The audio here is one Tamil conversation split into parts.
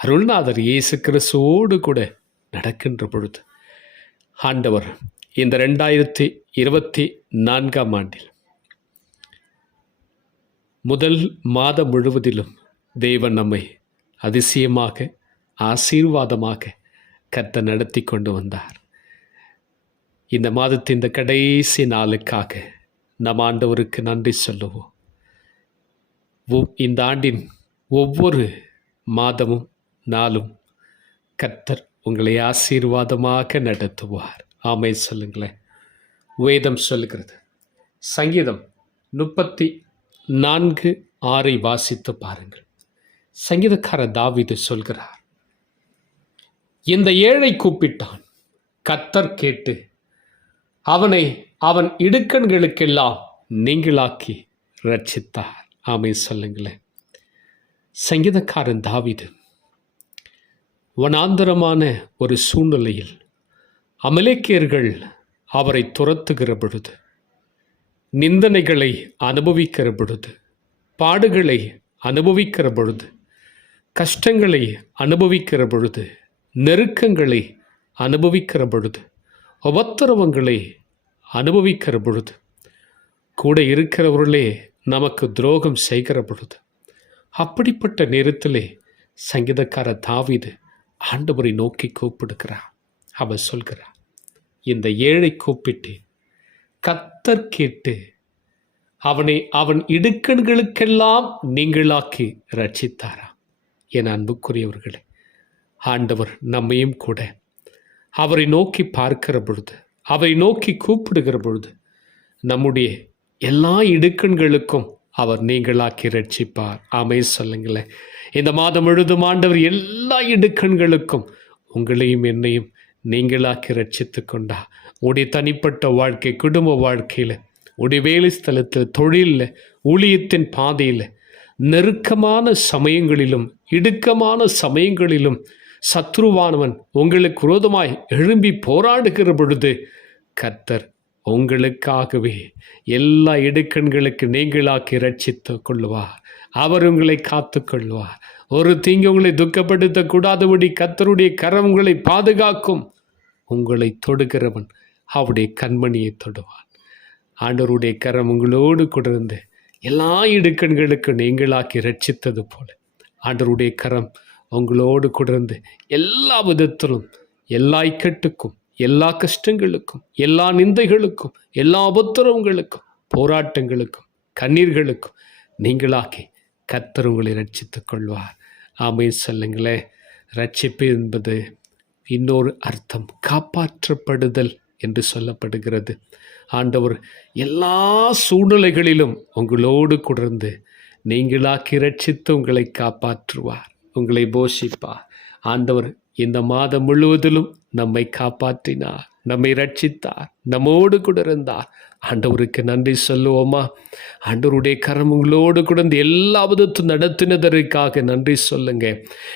அருள்நாதர் இயேசு கிறிஸ்துவோடு கூட நடக்கின்ற பொழுது ஆண்டவர் இந்த ரெண்டாயிரத்தி இருபத்தி நான்காம் ஆண்டில் முதல் மாதம் முழுவதிலும் தேவன் நம்மை அதிசயமாக ஆசீர்வாதமாக கத்த நடத்தி கொண்டு வந்தார். இந்த மாதத்தின் இந்த கடைசி நாளுக்காக நம் ஆண்டவருக்கு நன்றி சொல்லுவோம். இந்த ஆண்டின் ஒவ்வொரு மாதமும் நாளும் கர்த்தர் உங்களை ஆசீர்வாதமாக நடத்துவார். ஆமை சொல்லுங்களேன். வேதம் சொல்லுகிறது. சங்கீதம் முப்பத்தி நான்கு ஆறை வாசித்து பாருங்கள். சங்கீதக்கார தாவிது சொல்கிறார் இந்த ஏழை கூப்பிட்டான். கத்தர் கேட்டு அவனை அவன் இடுக்கண்களுக்கெல்லாம் நீங்களாக்கி ரட்சித்தார். ஆமை சொல்லுங்களேன். சங்கீதக்காரன் தாவீது வனாந்தரமான ஒரு சூழ்நிலையில் அமலேக்கியர்கள் அவரை துரத்துகிற பொழுது நிந்தனைகளை அனுபவிக்கிற பொழுது பாடுகளை அனுபவிக்கிற பொழுது கஷ்டங்களை அனுபவிக்கிற பொழுது நெருக்கங்களை அனுபவிக்கிற பொழுது உபத்திரவங்களை அனுபவிக்கிற பொழுது கூட இருக்கிறவர்களே நமக்கு துரோகம் செய்கிற பொழுது அப்படிப்பட்ட நேரத்திலே சங்கீதக்கார தாவிது ஆண்டவரை நோக்கி கூப்பிடுகிறார் அவர் சொல்கிறார் இந்த ஏழை கூப்பிட்டு கத்தர் கேட்டு அவனை அவன் இடுக்கண்களுக்கெல்லாம் நீங்களாக்கி ரட்சித்தாரா என் அன்புக்குரியவர்களே ஆண்டவர் நம்மையும் கூட அவரை நோக்கி பார்க்கிற பொழுது அவரை நோக்கி கூப்பிடுகிற பொழுது நம்முடைய எல்லா இடுக்கண்களுக்கும் அவர் நீங்களாக்கி ரட்சிப்பார். ஆமை சொல்லுங்களேன். இந்த மாதம் முழுதும் ஆண்டவர் எல்லா இடுக்கண்களுக்கும் உங்களையும் என்னையும் நீங்களாக்கி ரட்சித்து கொண்டா உடைய தனிப்பட்ட வாழ்க்கை குடும்ப வாழ்க்கையில் உடைய வேலை ஸ்தலத்தில் தொழிலில் ஊழியத்தின் பாதையில் நெருக்கமான சமயங்களிலும் இடுக்கமான சமயங்களிலும் சத்ருவானவன் உங்களுக்கு விரோதமாய் எழும்பி போராடுகிற பொழுது கர்த்தர் உங்களுக்காகவே எல்லா இடுக்கண்களுக்கு நீங்களாக்கி ரட்சித்து கொள்வார் அவர் உங்களை காத்து கொள்வார். ஒரு தீங்கு உங்களை துக்கப்படுத்த கூடாதபடி கத்தருடைய கரம் உங்களை பாதுகாக்கும். உங்களை தொடுகிறவன் அவருடைய கண்மணியை தொடுவான் ஆண்டவருடைய கரம் உங்களோடு கொண்டிருந்து எல்லா இடுக்கண்களுக்கு நீங்களாக்கி ரட்சித்தது போல. ஆண்டவருடைய கரம் உங்களோடு கொண்டிருந்து எல்லா விதத்திலும் எல்லா இக்கட்டுக்கும் எல்லா கஷ்டங்களுக்கும் எல்லா நிந்தைகளுக்கும் எல்லா உபத்திரவங்களுக்கும் போராட்டங்களுக்கும் கண்ணீர்களுக்கும் நீங்களாக்கி கத்தர் உங்களை ரட்சித்து கொள்வார். ஆமை சொல்லுங்களேன் ரட்சிப்பு என்பது இன்னொரு அர்த்தம். காப்பாற்றப்படுதல் என்று சொல்லப்படுகிறது. ஆண்டவர் எல்லா சூழ்நிலைகளிலும் உங்களோடு குடர்ந்து நீங்களாக்கி ரட்சித்து உங்களை காப்பாற்றுவார் உங்களை போஷிப்பார். ஆண்டவர் இந்த மாதம் முழுவதிலும் நம்மை காப்பாற்றினார் நம்மை ரட்சித்தார் நம்மோடு கூட இருந்தார். ஆண்டவருக்கு நன்றி சொல்லுவோமா? ஆண்டவருடைய கரம் உங்களோடு கூட இருந்து எல்லா விதத்தும் நடத்தினதற்காக நன்றி சொல்லுங்க.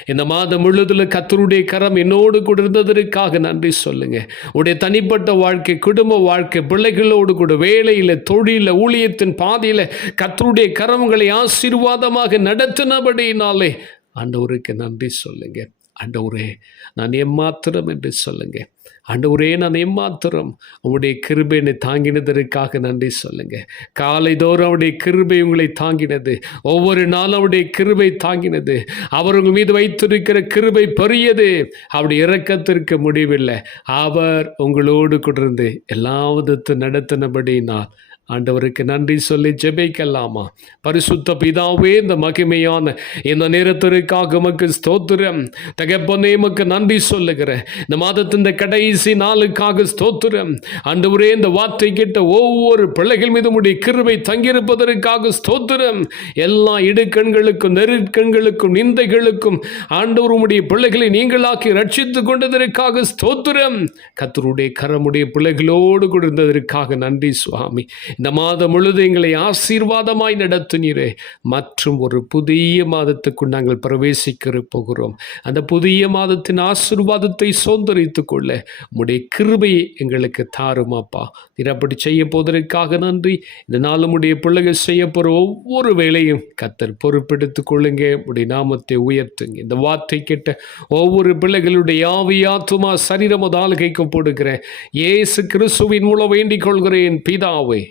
இந்த மாதம் முழுதில் கத்தருடைய கரம் என்னோடு கூட இருந்ததற்காக நன்றி சொல்லுங்க. உடைய தனிப்பட்ட வாழ்க்கை குடும்ப வாழ்க்கை பிள்ளைகளோடு கூட வேலையில் தொழிலில் ஊழியத்தின் பாதையில் கத்தருடைய கரங்களை ஆசீர்வாதமாக நடத்தினபடியினாலே ஆண்டவருக்கு நன்றி சொல்லுங்கள் ஆண்டவரே நான் எம்மாத்திரம் என்று சொல்லுங்கள். ஆண்டவரே நான் எம்மாத்திரம் உங்களுடைய என்னை தாங்கினதற்காக நன்றி சொல்லுங்க. காலை தோறும் அவருடைய கிருபை உங்களை தாங்கினது. ஒவ்வொரு நாளும் அவருடைய கிருபை தாங்கினது. அவர் உங்கள் மீது வைத்திருக்கிற கிருபை பெரியது. அவருடைய இறக்கத்திற்கு முடிவில்லை. அவர் உங்களோடு கொண்டிருந்து எல்லா விதத்தை நடத்தினபடினால் ஆண்டவருக்கு நன்றி சொல்லி ஜெபிக்கலாமா? பரிசுத்த பிதாவே இந்த மகிமையான இந்த நேரத்திற்காக உமக்கு ஸ்தோத்திரம். தகப்பனே உமக்கு நன்றி சொல்லுகிறேன். இந்த மாதத்தின் இந்த கடைசி நாளுக்காக ஸ்தோத்திரம். ஆண்டவரே இந்த வார்த்தை கேட்ட ஒவ்வொரு பிள்ளைகள் மீது உடைய கிருபை தங்கியிருப்பதற்காக ஸ்தோத்திரம். எல்லா இடுக்கண்களுக்கும் நெருக்கண்களுக்கும் நிந்தைகளுக்கும் ஆண்டவர் உடைய பிள்ளைகளை நீங்களாக்கி ரட்சித்துக் கொண்டதற்காக ஸ்தோத்திரம். கத்தருடைய கரமுடைய பிள்ளைகளோடு கொடுத்ததற்காக நன்றி சுவாமி. இந்த மாதம் முழுது எங்களை ஆசீர்வாதமாய் நடத்தினீரே. மற்றும் ஒரு புதிய மாதத்துக்கு நாங்கள் பிரவேசிக்க போகிறோம். அந்த புதிய மாதத்தின் ஆசீர்வாதத்தை சோந்தரித்துக் கொள்ள. உம்முடைய கிருபையை எங்களுக்கு தாருமாப்பா. நீர் அப்படி செய்ய போவதற்காக நன்றி. இந்த நாள் உடைய பிள்ளைகள் செய்ய போகிற ஒவ்வொரு வேலையும் கத்தர் பொறுப்பெடுத்து கொள்ளுங்க. உடைய நாமத்தை உயர்த்துங்க. இந்த வார்த்தை கேட்ட ஒவ்வொரு பிள்ளைகளுடைய ஆவியாத்துமா சரீரம் ஆளுகைக்கு போடுகிறேன். இயேசு கிறிஸ்துவின் மூலம் வேண்டிக் கொள்கிறேன் பிதாவே.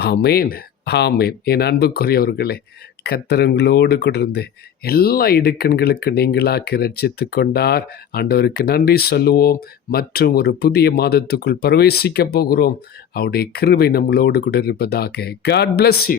ஆமேன். ஆமேன். என் அன்புக்குரியவர்களே கத்தரங்களோடு கொண்டிருந்து எல்லா இடுக்கண்களுக்கு நீங்களாக்கி ரட்சித்து கொண்டார். ஆண்டவருக்கு நன்றி சொல்லுவோம். மற்றும் ஒரு புதிய மாதத்துக்குள் பிரவேசிக்க போகிறோம். அவருடைய கிருவை நம்மளோடு கூட இருப்பதாக காட் பிளஸ் யூ